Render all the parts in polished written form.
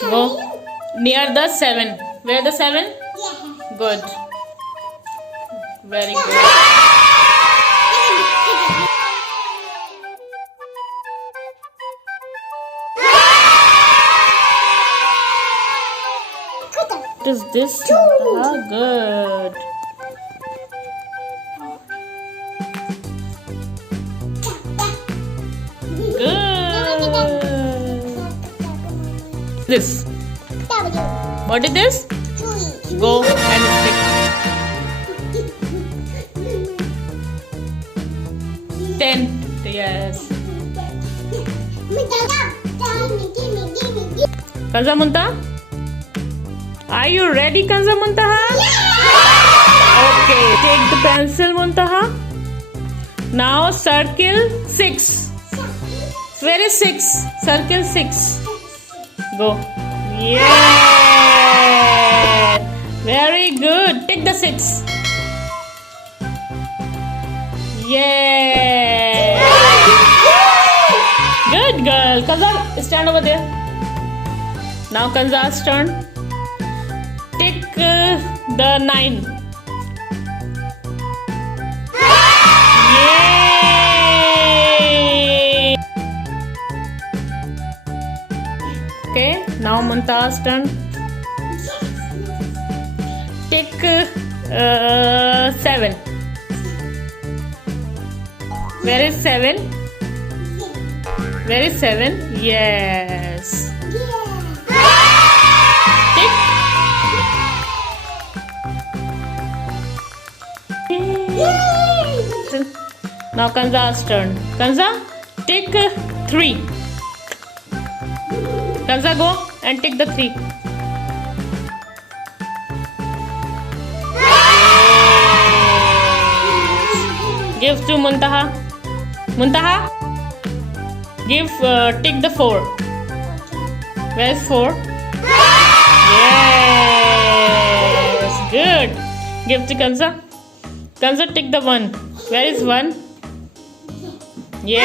Go near the 7. Where the 7? Yeah. Good. Very good. What is this? Ah, good. Good. This. What is this? Go and stick. 10. Yes. Kanzah Muntaha? Are you ready, Kanzah Muntaha? Okay, take the pencil, Muntaha. Now circle 6. Where is 6? Circle 6. Go. Yeah. Very good. Take the 6. Yeah. Good girl. Kanzah, stand over there. Now Kanzah's turn. Take the 9. Yay! Okay, now Muntaha's turn. Take 7. Where is 7? Where is 7? Yes. Take. Now Kanzah's turn. Kanzah, take 3. Kanzah, go and take the 3. Give to Muntaha. Muntaha, give. Take the 4. Where's 4? Yes, good. Give to Kanzah. Kanzah, take the 1. Where is 1? Yay!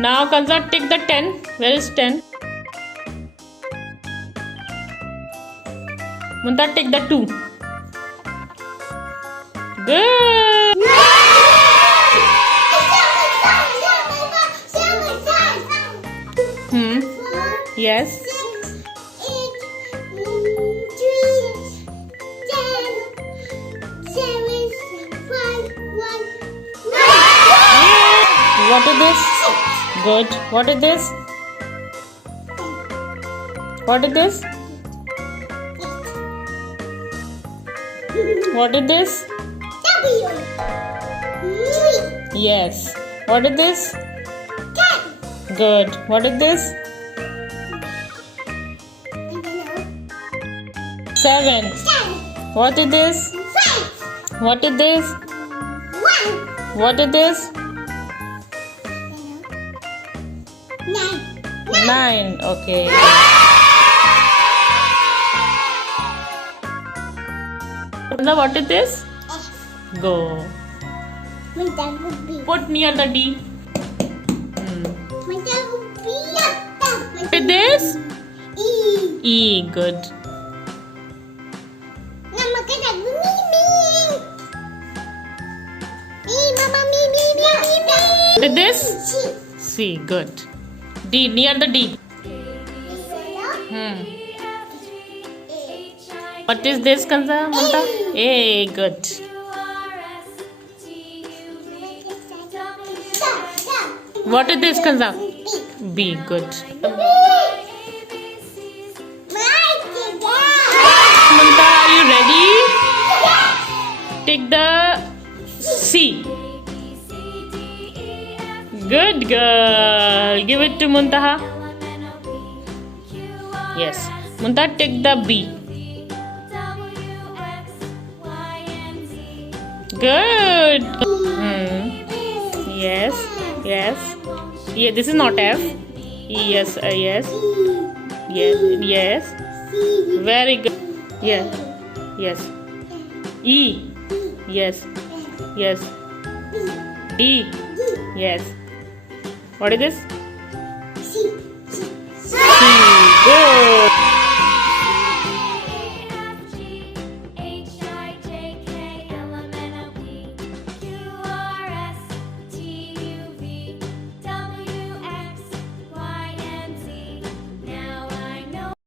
Now Kanzah, take the 10. Where is 10? Muntaha, take the 2. Good. Yes. 8, 9. What is this? Good. What is this? What is this? What is this? Yes. What is this? Good. What is this? 7. What is this? What is this? What is this? 9. Okay. What is this? Go. Put near the D. What is this? E. Good. What is this? C. Good. D. Near the D. What is this, Kanzah Muntaha? A. Good. What is this, Kanzah? B. Good. Muntaha, are you ready? Take the C. Good girl. Give it to Muntaha. Yes. Muntaha, take the B. Good. Yes. Yes. Yeah, this is not F. Yes. Yes. Yes. Yes. Very good. Yes. Yes. E. Yes. Yes. D. Yes. What is this? C. Good.